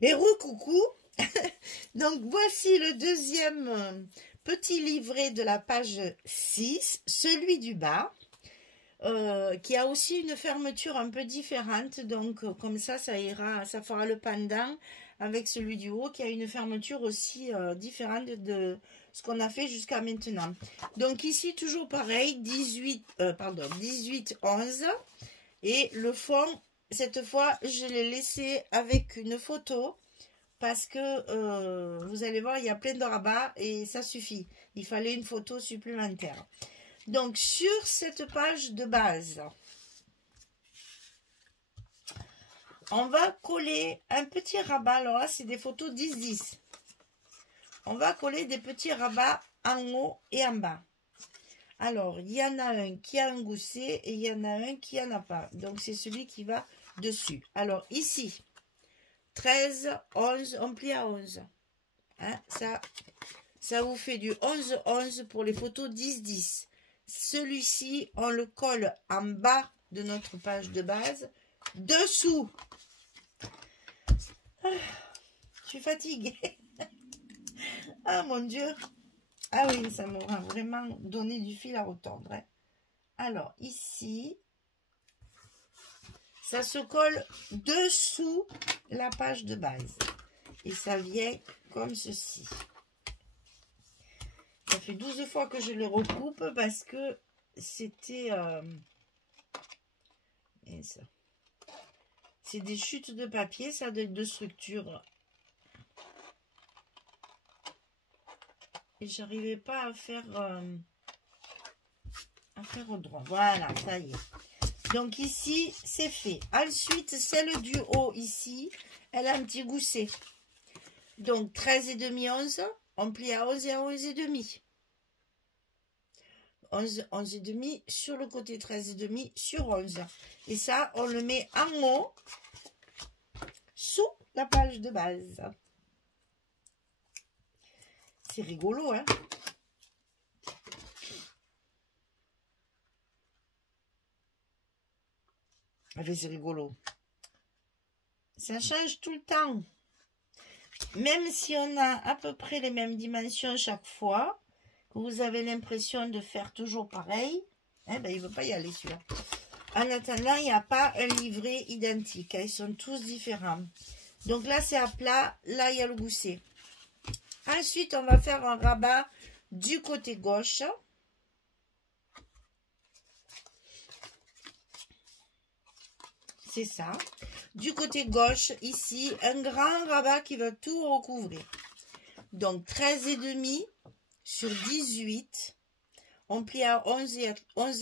Et recoucou. Donc voici le deuxième petit livret de la page 6, celui du bas, qui a aussi une fermeture un peu différente. Donc comme ça ira, ça fera le pendant avec celui du haut qui a une fermeture aussi différente de ce qu'on a fait jusqu'à maintenant. Donc ici toujours pareil, 18, 11. Et le fond, cette fois, je l'ai laissé avec une photo parce que vous allez voir, il y a plein de rabats et ça suffit. Il fallait une photo supplémentaire. Donc, sur cette page de base, on va coller un petit rabat. Alors là, c'est des photos 10-10. On va coller des petits rabats en haut et en bas. Alors, il y en a un qui a un gousset et il y en a un qui n'en a pas. Donc, c'est celui qui va dessus. Alors, ici, 13, 11, on plie à 11. Hein, ça vous fait du 11, 11 pour les photos 10, 10. Celui-ci, on le colle en bas de notre page de base. Dessous. Je suis fatiguée. Ah, mon Dieu. Ah oui, ça m'aura vraiment donné du fil à retordre. Hein. Alors, ici, ça se colle dessous la page de base. Et ça vient comme ceci. Ça fait 12 fois que je le recoupe parce que c'était... c'est des chutes de papier, ça, de structure. Et j'arrivais pas à faire au droit. Voilà, ça y est. Donc ici, c'est fait. Ensuite, celle du haut, ici, elle a un petit gousset. Donc 13 et demi, 11, on plie à 11 et à 11 et demi. 11, 11 et demi sur le côté, 13 et demi sur 11. Et ça, on le met en haut, sous la page de base. C'est rigolo, hein? Enfin, c'est rigolo. Ça change tout le temps. Même si on a à peu près les mêmes dimensions chaque fois, que vous avez l'impression de faire toujours pareil, eh ben, il ne veut pas y aller celui-là. En attendant, il n'y a pas un livret identique. Hein, ils sont tous différents. Donc là, c'est à plat. Là, il y a le gousset. Ensuite, on va faire un rabat du côté gauche. C'est ça. Du côté gauche, ici, un grand rabat qui va tout recouvrir. Donc, 13 et demi sur 18. On plie à 11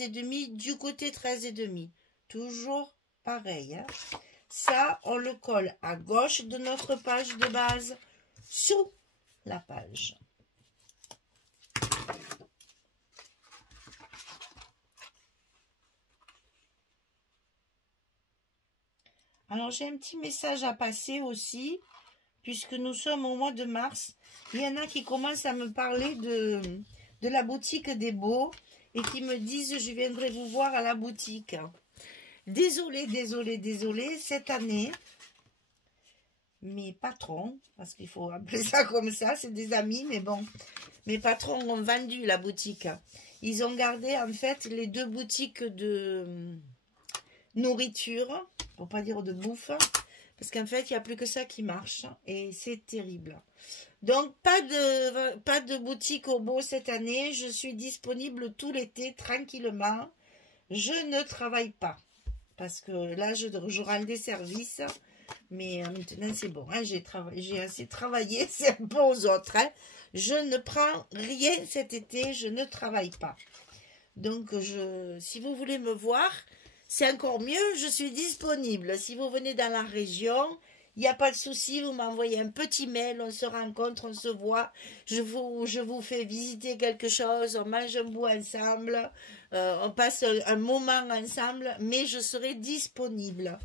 et demi du côté 13 et demi. Toujours pareil. Hein. Ça, on le colle à gauche de notre page de base sous la page. Alors, j'ai un petit message à passer aussi, puisque nous sommes au mois de mars. Il y en a qui commencent à me parler de la boutique des Beaux et qui me disent « Je viendrai vous voir à la boutique ». Désolée, cette année, mes patrons, parce qu'il faut appeler ça comme ça, c'est des amis, mais bon, mes patrons ont vendu la boutique. Ils ont gardé en fait les deux boutiques de nourriture, pour pas dire de bouffe, parce qu'en fait, il n'y a plus que ça qui marche et c'est terrible. Donc, pas de boutique au Beau cette année. Je suis disponible tout l'été, tranquillement. Je ne travaille pas. Parce que là, je rends des services. Mais maintenant, c'est bon. Hein, j'ai assez travaillé. C'est bon aux autres. Hein. Je ne prends rien cet été. Je ne travaille pas. Donc, si vous voulez me voir, c'est encore mieux. Je suis disponible. Si vous venez dans la région... Il n'y a pas de souci, vous m'envoyez un petit mail, on se rencontre, on se voit, je vous fais visiter quelque chose, on mange un bout ensemble, on passe un moment ensemble, mais je serai disponible.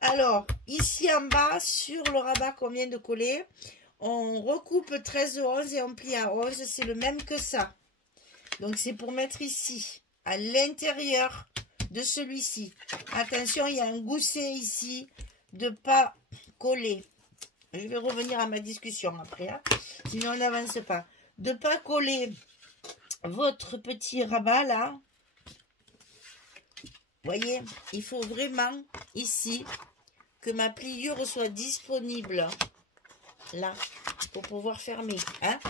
Alors, ici en bas, sur le rabat qu'on vient de coller, on recoupe 13 11 et on plie à 11, c'est le même que ça. Donc, c'est pour mettre ici, à l'intérieur de celui-ci. Attention, il y a un gousset ici, de pas coller je vais revenir à ma discussion après, hein, sinon on n'avance pas. De ne pas coller votre petit rabat là. Voyez, il faut vraiment ici que ma pliure soit disponible là pour pouvoir fermer, hein.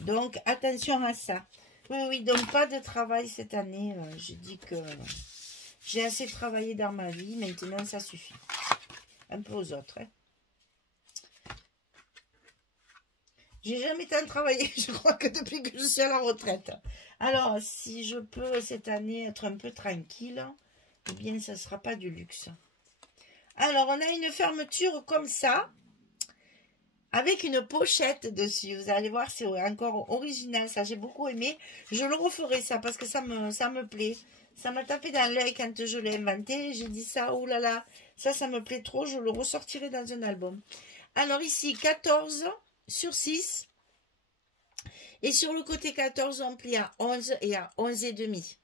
Donc attention à ça. Oui, oui, donc pas de travail cette année. Je dis que j'ai assez travaillé dans ma vie, maintenant ça suffit. Un peu aux autres, hein. J'ai jamais tant travaillé, je crois que depuis que je suis à la retraite. Alors, si je peux cette année être un peu tranquille, eh bien, ça ne sera pas du luxe. Alors, on a une fermeture comme ça, avec une pochette dessus. Vous allez voir, c'est encore original, ça, j'ai beaucoup aimé. Je le referai, ça, parce que ça me plaît. Ça m'a tapé dans l'œil quand je l'ai inventé. J'ai dit ça, oh là là, ça me plaît trop, je le ressortirai dans un album. Alors, ici, 14 sur 6. Et sur le côté 14, on plie à 11 et à 11 et demi.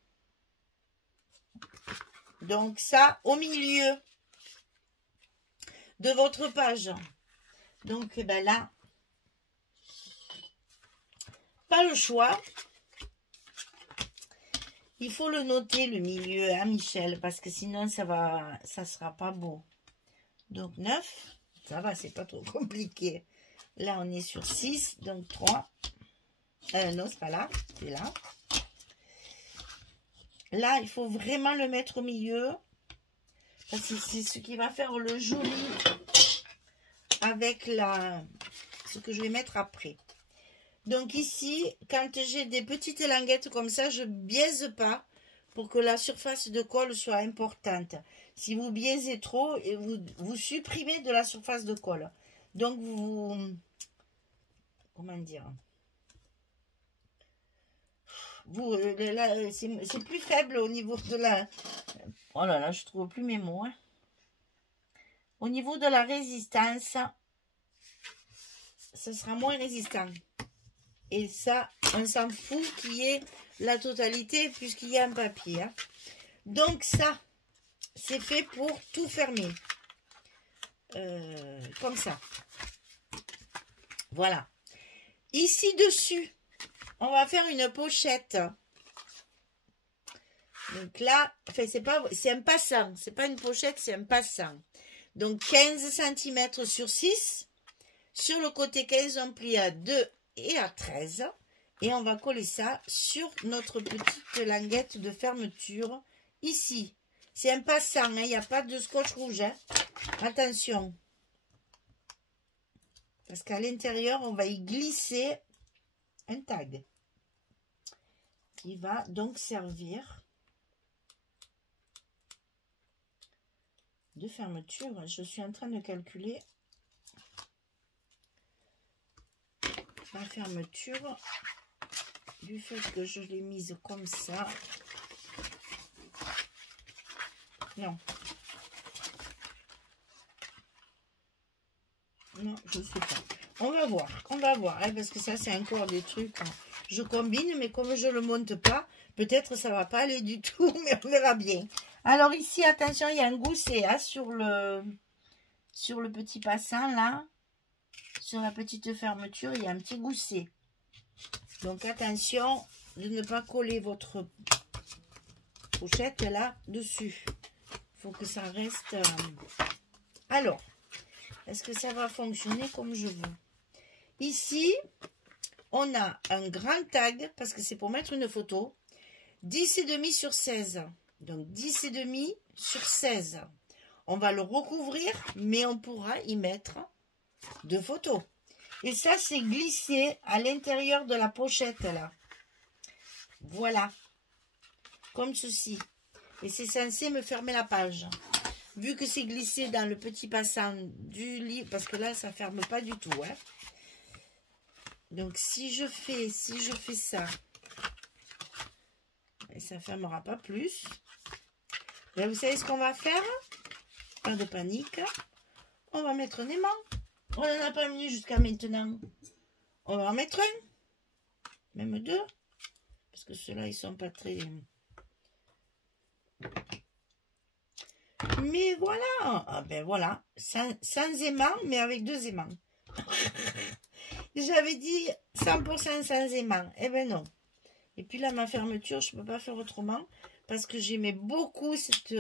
Donc ça, au milieu de votre page. Donc ben là, pas le choix. Il faut le noter, le milieu, hein, Michel, parce que sinon ça sera pas beau. Donc 9, ça va, c'est pas trop compliqué. Là, on est sur 6, donc 3. Non, c'est pas là, c'est là. Là, il faut vraiment le mettre au milieu. Parce que c'est ce qui va faire le joli avec ce que je vais mettre après. Donc ici, quand j'ai des petites languettes comme ça, je biaise pas pour que la surface de colle soit importante. Si vous biaisez trop, vous supprimez de la surface de colle. Donc comment dire, c'est plus faible au niveau de la... Oh là là, je trouve plus mes mots. Hein. Au niveau de la résistance, ce sera moins résistant. Et ça, on s'en fout qu'il y ait la totalité puisqu'il y a un papier. Hein. Donc ça, c'est fait pour tout fermer. Comme ça. Voilà. Ici dessus, on va faire une pochette. Donc là, enfin, c'est un passant. C'est pas une pochette, c'est un passant. Donc 15 cm sur 6. Sur le côté 15, on plie à 2 et à 13. Et on va coller ça sur notre petite languette de fermeture. Ici, c'est un passant. Il n'y a pas de scotch rouge. Hein. Attention. Parce qu'à l'intérieur, on va y glisser un tag. Qui va donc servir de fermeture. Je suis en train de calculer la fermeture du fait que je l'ai mise comme ça. Non. Non, je ne sais pas. On va voir, hein, parce que ça, c'est encore des trucs. Hein. Je combine, mais comme je ne le monte pas, peut-être ça ne va pas aller du tout, mais on verra bien. Alors ici, attention, il y a un gousset hein, sur le petit passant, là. Sur la petite fermeture, il y a un petit gousset. Donc attention de ne pas coller votre pochette là dessus. Il faut que ça reste... Alors, est-ce que ça va fonctionner comme je veux? Ici, on a un grand tag, parce que c'est pour mettre une photo. 10,5 sur 16. Donc 10,5 sur 16. On va le recouvrir, mais on pourra y mettre 2 photos. Et ça, c'est glissé à l'intérieur de la pochette, là. Voilà. Comme ceci. Et c'est censé me fermer la page. Vu que c'est glissé dans le petit passant du livre, parce que là, ça ne ferme pas du tout. Hein. Donc, si je fais ça, et ça ne fermera pas plus. Mais vous savez ce qu'on va faire? Pas de panique. On va mettre un aimant. On n'en a pas mis jusqu'à maintenant. On va en mettre un. Même 2. Parce que ceux-là, ils sont pas très... Mais voilà, ah ben voilà, sans aimant, mais avec 2 aimants. J'avais dit 100% sans aimant, eh ben non. Et puis là, ma fermeture, je ne peux pas faire autrement, parce que j'aimais beaucoup cette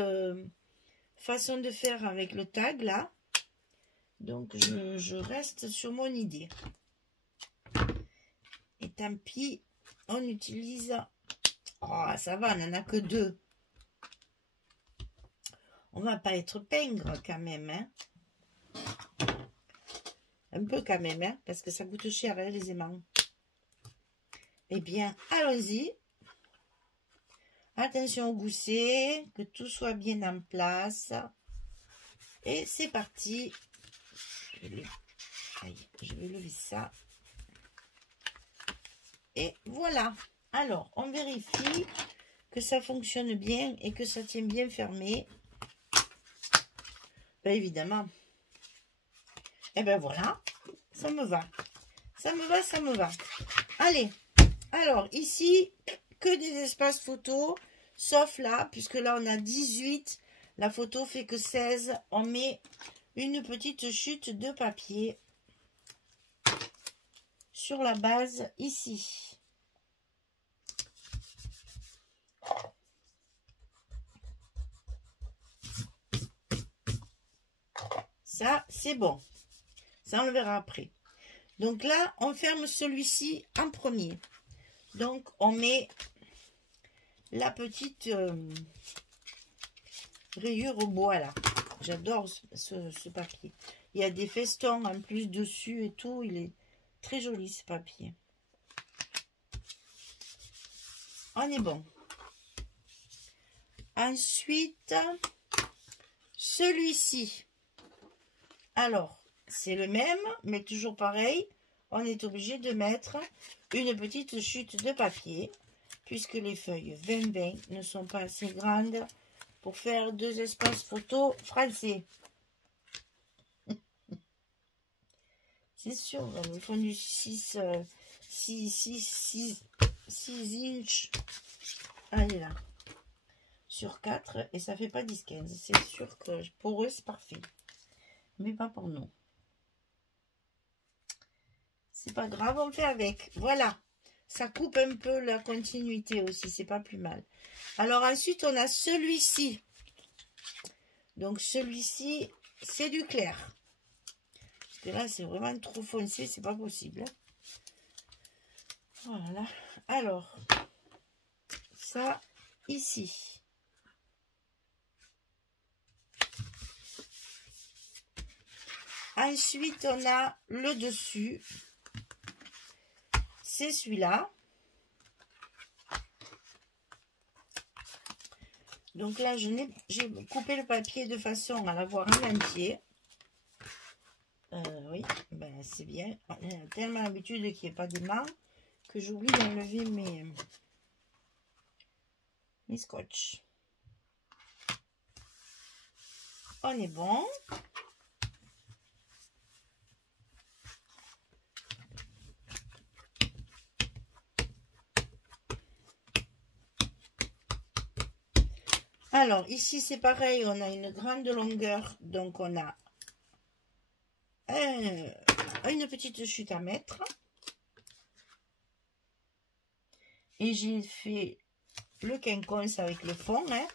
façon de faire avec le tag, là. Donc, je reste sur mon idée. Et tant pis, on utilise... Oh, ça va, on n'en a que 2. On va pas être pingre quand même, hein. Un peu quand même, hein, parce que ça coûte cher, hein, les aimants. Eh bien, allons-y. Attention au gousset, que tout soit bien en place. Et c'est parti. Je vais lever ça. Et voilà. Alors, on vérifie que ça fonctionne bien et que ça tient bien fermé. Ben, évidemment. Et ben voilà, ça me va. Ça me va, ça me va. Allez, alors ici, que des espaces photos, sauf là, puisque là on a 18. La photo fait que 16. On met une petite chute de papier sur la base ici. Ça, c'est bon. Ça, on le verra après. Donc là, on ferme celui-ci en premier. Donc, on met la petite rayure au bois, là. J'adore ce papier. Il y a des festons en plus dessus et tout. Il est très joli, ce papier. On est bon. Ensuite, celui-ci. Alors, c'est le même, mais toujours pareil. On est obligé de mettre une petite chute de papier, puisque les feuilles 20-20 ne sont pas assez grandes pour faire 2 espaces photos français. C'est sûr, ils font du 6 inches. Allez là. Sur 4, et ça fait pas 10-15. C'est sûr que pour eux, c'est parfait. Mais pas pour nous. C'est pas grave, on fait avec. Voilà. Ça coupe un peu la continuité aussi. C'est pas plus mal. Alors ensuite, on a celui-ci. Donc celui-ci, c'est du clair. Parce que là, c'est vraiment trop foncé. C'est pas possible. Voilà. Alors, ça, ici. Ensuite, on a le dessus. C'est celui-là. Donc là, j'ai coupé le papier de façon à l'avoir en entier. Oui, ben c'est bien. On a tellement l'habitude qu'il n'y ait pas d'aimant que j'oublie d'enlever mes scotch. On est bon. Alors, ici, c'est pareil, on a une grande longueur, donc on a une petite chute à mettre. Et j'ai fait le quinconce avec le fond, hein.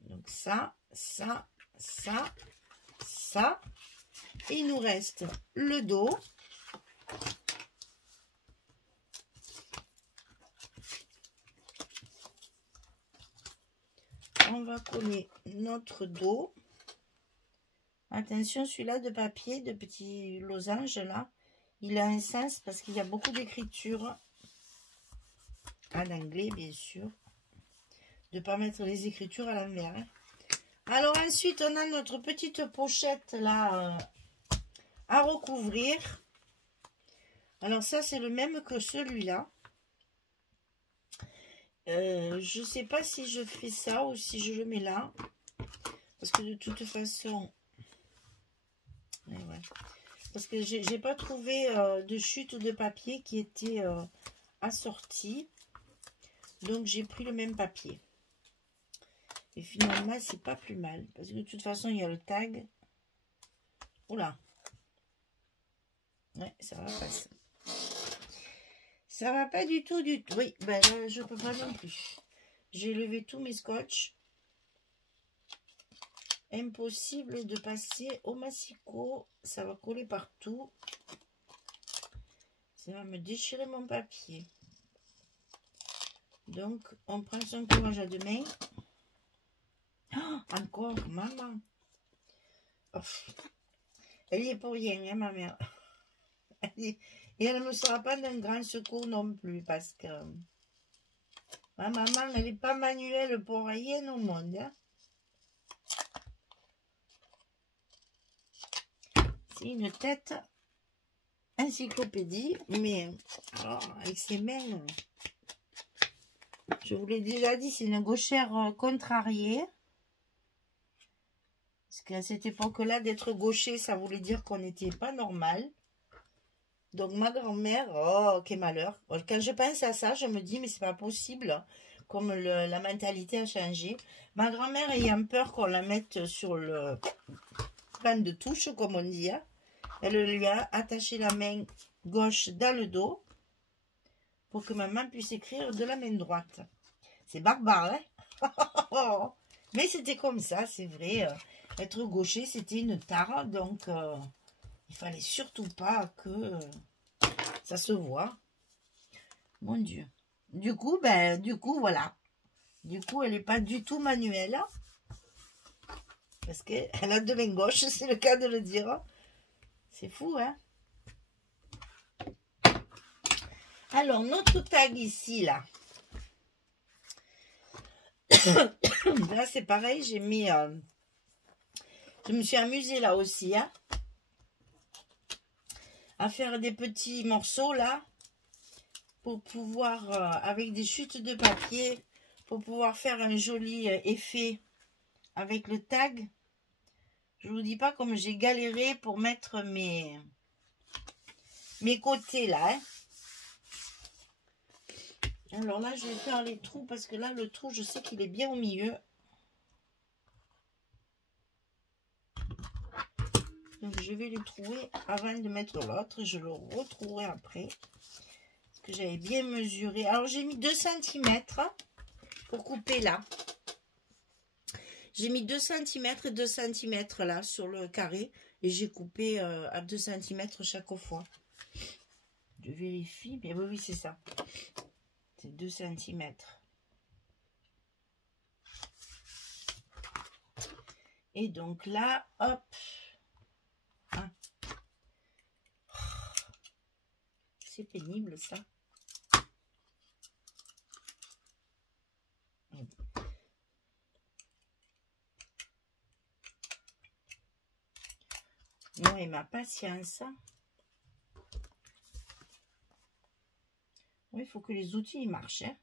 Donc ça, ça, ça, ça. Et il nous reste le dos. On va coller notre dos. Attention, celui-là de papier, de petits losanges là, il a un sens parce qu'il y a beaucoup d'écriture en anglais, bien sûr. De ne pas mettre les écritures à l'envers. Hein. Alors ensuite, on a notre petite pochette là à recouvrir. Alors ça, c'est le même que celui-là. Je ne sais pas si je fais ça ou si je le mets là. Parce que de toute façon... Ouais. Parce que j'ai pas trouvé de chute de papier qui était assortie. Donc j'ai pris le même papier. Et finalement, c'est pas plus mal. Parce que de toute façon, il y a le tag. Oula. Ouais, ça va pas. Ça va pas du tout, du tout. Oui, ben là, je peux pas non plus. J'ai levé tous mes scotch. Impossible de passer au massicot. Ça va coller partout. Ça va me déchirer mon papier. Donc, on prend son courage à deux mains. Oh, encore, maman. Oh, elle y est pour rien, hein, ma mère. Et elle ne me sera pas d'un grand secours non plus, parce que ma maman, elle n'est pas manuelle pour rien au monde. Hein. C'est une tête encyclopédie, mais alors, avec ses mains, je vous l'ai déjà dit, c'est une gauchère contrariée. Parce qu'à cette époque-là, d'être gaucher, ça voulait dire qu'on n'était pas normal. Donc ma grand-mère, oh, quel malheur. Quand je pense à ça, je me dis, mais c'est pas possible, comme la mentalité a changé. Ma grand-mère ayant peur qu'on la mette sur le plan de touche, comme on dit, hein, elle lui a attaché la main gauche dans le dos pour que maman puisse écrire de la main droite. C'est barbare, hein. Mais c'était comme ça, c'est vrai. Être gaucher, c'était une tare, donc il fallait surtout pas que ça se voit. Mon Dieu. Du coup, voilà. Du coup, elle n'est pas du tout manuelle. Parce qu'elle a deux mains gauches, c'est le cas de le dire. C'est fou, hein? Alors, notre tag ici, là. Là, c'est pareil, j'ai mis... je me suis amusée là aussi, hein, à faire des petits morceaux, là, pour pouvoir, avec des chutes de papier, pour pouvoir faire un joli effet avec le tag. Je vous dis pas comme j'ai galéré pour mettre mes côtés, là, hein. Alors là, je vais faire les trous, parce que là, le trou, je sais qu'il est bien au milieu. Donc, je vais le trouver avant de mettre l'autre. Je le retrouverai après. Parce que j'avais bien mesuré. Alors, j'ai mis 2 cm pour couper là. J'ai mis 2 cm et 2 cm là sur le carré. Et j'ai coupé à 2 cm chaque fois. Je vérifie. Mais oui, c'est ça. C'est 2 cm. Et donc là, hop. Ah. C'est pénible ça. Moi et ma patience. Oui, il faut que les outils marchent. Hein.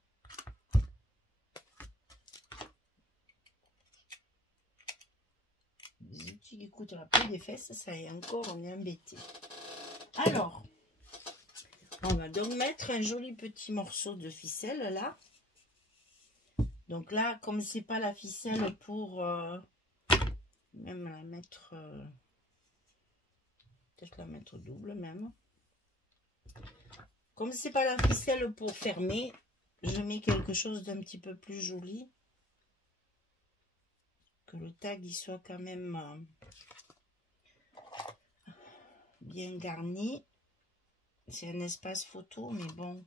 Les outils qui coûtent la peau des fesses, ça est encore, on est embêté. Alors, on va donc mettre un joli petit morceau de ficelle là. Donc là, comme c'est pas la ficelle pour même la mettre, peut-être la mettre double même. Comme c'est pas la ficelle pour fermer, je mets quelque chose d'un petit peu plus joli. Que le tag il soit quand même bien garni. C'est un espace photo, mais bon.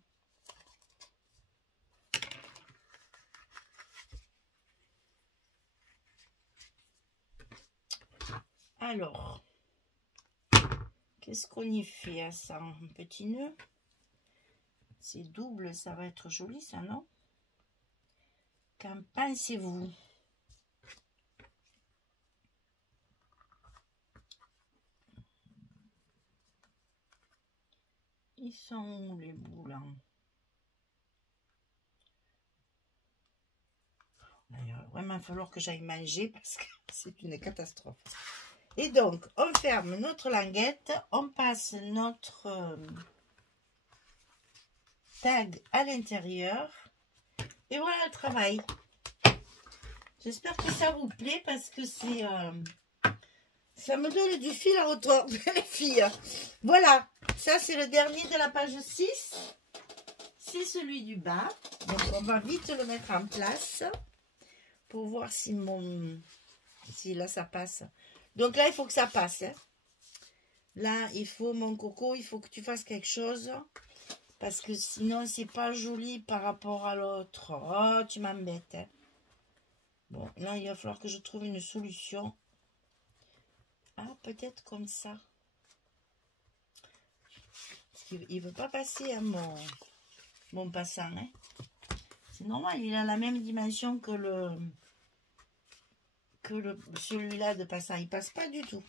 Alors, qu'est-ce qu'on y fait à ça? Un petit nœud. C'est double, ça va être joli ça, non? Qu'en pensez-vous? Ils sont où les bouts là? Il va vraiment falloir que j'aille manger parce que c'est une catastrophe. Et donc, on ferme notre languette, on passe notre tag à l'intérieur. Et voilà le travail. J'espère que ça vous plaît parce que c'est... ça me donne du fil à retordre, les filles. Voilà, ça c'est le dernier de la page 6. C'est celui du bas. Donc on va vite le mettre en place pour voir si si là ça passe. Donc là il faut que ça passe. Hein. Là il faut, mon coco, il faut que tu fasses quelque chose. Parce que sinon c'est pas joli par rapport à l'autre. Oh, tu m'embêtes. Hein. Bon, là il va falloir que je trouve une solution. Ah, peut-être comme ça. Parce qu'il ne veut pas passer à mon passant. Hein. C'est normal, il a la même dimension que celui-là de passant. Il passe pas du tout.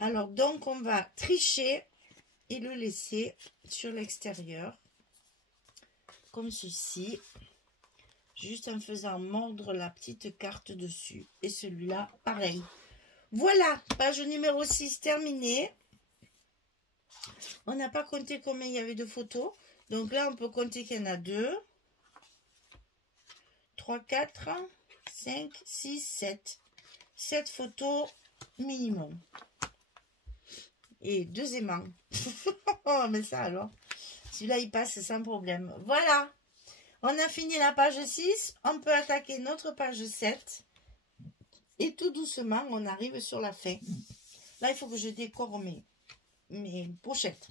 Alors, donc, on va tricher et le laisser sur l'extérieur. Comme ceci. Juste en faisant mordre la petite carte dessus. Et celui-là, pareil. Voilà, page numéro 6 terminée. On n'a pas compté combien il y avait de photos. Donc là, on peut compter qu'il y en a 2, 3, 4, 5, 6, 7. 7 photos minimum. Et 2 aimants. Oh, mais ça alors. Celui-là, il passe sans problème. Voilà. On a fini la page 6. On peut attaquer notre page 7. Et tout doucement, on arrive sur la fin. Là, il faut que je décore mes pochettes.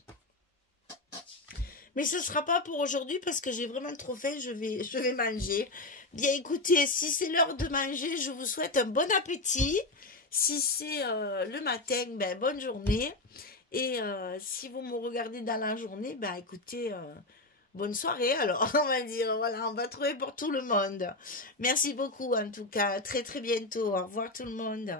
Mais ce ne sera pas pour aujourd'hui parce que j'ai vraiment trop faim. Je vais manger. Bien, écoutez, si c'est l'heure de manger, je vous souhaite un bon appétit. Si c'est le matin, ben, bonne journée. Et si vous me regardez dans la journée, ben, écoutez... bonne soirée alors, on va dire, voilà, on va trouver pour tout le monde. Merci beaucoup en tout cas, très très bientôt, au revoir tout le monde.